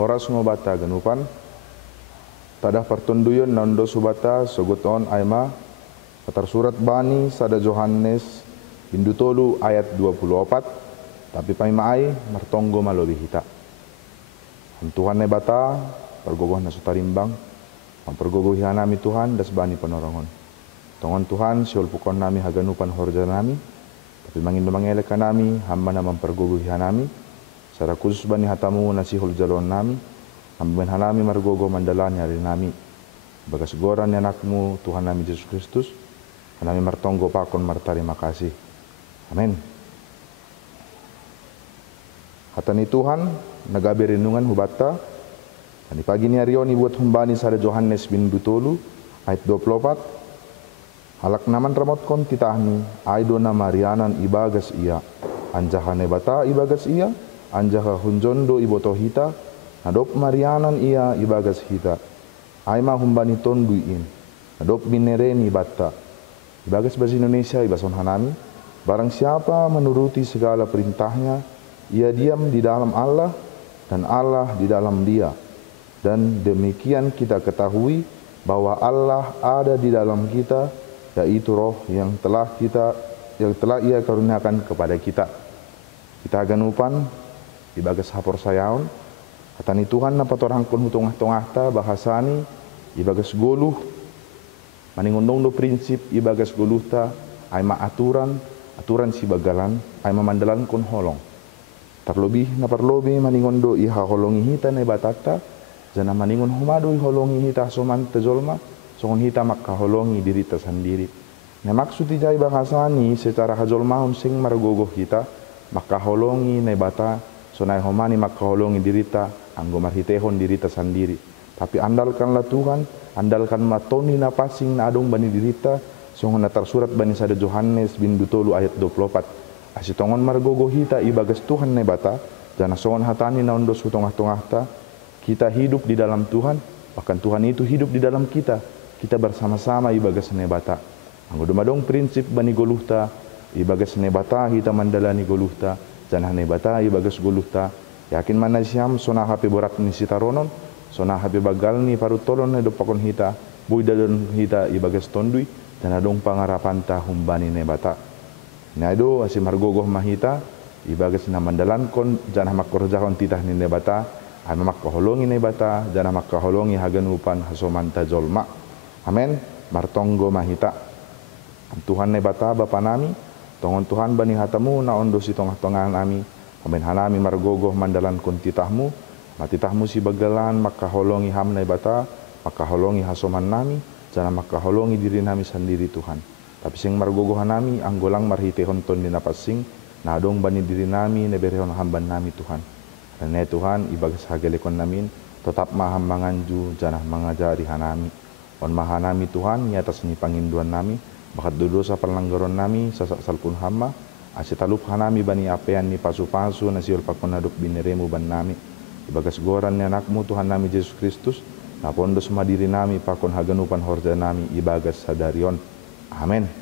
Horas ngobata ganupan tadah pertunduyun nando subata sogoton aima patar surat bani sada Johannes bindu tolu ayat 24 tapi paimaai martonggo malobi hita. Tuhan ne bata pergogoh na sutarimbang pergogoh nami Tuhan das bani penorongon. Tongon Tuhan siol pukon nami haganupan horja nami tapi mangindo mangelek nami hamba na mempergogoh nami secara khusus bani hatamu nasihul jalon nami hamba hanami margogo mandalani hari nami bagas goran anakmu Tuhan nami Yesus Kristus nami martonggo pakon martarima kasih. Amin. Hatani Tuhan nagabe renungan hubata di pagi ni arioni buat humbani sada Johannes bin Dutolu ayat 24 halak naman ramot kon titahni aido na marianan ibagas iya anjaha nebata ibagas iya anjaha hunjondo iboto hita nadop marianan iya ibagas hita aima humbani tonduin nadop binereni batta ibagas bahasa Indonesia ibason hanami barang siapa menuruti segala perintahnya ia diam di dalam Allah dan Allah di dalam dia dan demikian kita ketahui bahwa Allah ada di dalam kita yaitu roh yang telah ia karuniakan kepada kita. Kita ganupan ibagas hapor sayaon katani Tuhan na patorangkon hutongah-tongah ta bahasani ibagas goluh maningondong do prinsip ibagas goluh ta ay maaturan si bagalan ay mamandalan kon holong terlebih na parlobi maningondo iha holongi hita na batata jana maningon humado holongi hita soman tejolma songon hita makka holongi diri ta sendiri. Na maksud ijay bahasani secara hajolmahon sing margogoh kita makka holongi na bata sonay homani makka holongi diri ta anggo marhitehon diri ta sendiri. Tapi andalkanlah Tuhan, andalkan matoni na pasing na adong bani diri ta songon na tersurat bani sada Johannes bin Dutolu ayat 24. Asitongon margogoh hita ibagas Tuhan na bata jana songon hatani na ondos hutongah-tongah ta kita hidup di dalam Tuhan bahkan Tuhan itu hidup di dalam kita bersama-sama ibagas nebata anggo dumadong prinsip bani goluhta ibagas nebata hita mandalani goluhta janah nebata ibagas goluhta yakin mana siam sona hape borak ni sitaronon sona hape bagal ni parutolon ne dopakon hita buidadon hita ibagas tondui dan adong pangarapan ta humbani nebata nado asim margogoh mahita ibagas na mandalan kon janah makorjahon titah ni nebata ay makkaholongi nebata janah makkaholongi haganupan hasomanta jolma. Amen. Martonggo mahita Tuhan nebata bapa nami tongon Tuhan bani hatamu na ondo si tongah-tongah nami amen hanami margogoh mandalan kon titahmu matitahmu si bagalan makkaholongi ham nebata makkaholongi hasoman nami janah makkaholongi diri nami sendiri Tuhan tapi sing margogoh nami anggolang marhitehon ton dinapasing na adong bani diri nami neberehon hamban nami Tuhan dan Tuhan ibagas hagelekon namin tetap maham manganju janah mangajari hanami on mahanami Tuhan atas ni panginduan nami bakat dosa perlanggaran nami sasak salpun hama asitalup hanami bani apean ni pasu-pasu nasiol pakon haduk bineremu ban nami ibagas goran ni anakmu Tuhan nami Yesus Kristus na pondos madiri nami pakon haganupan horja nami ibagas sadarion. Amin.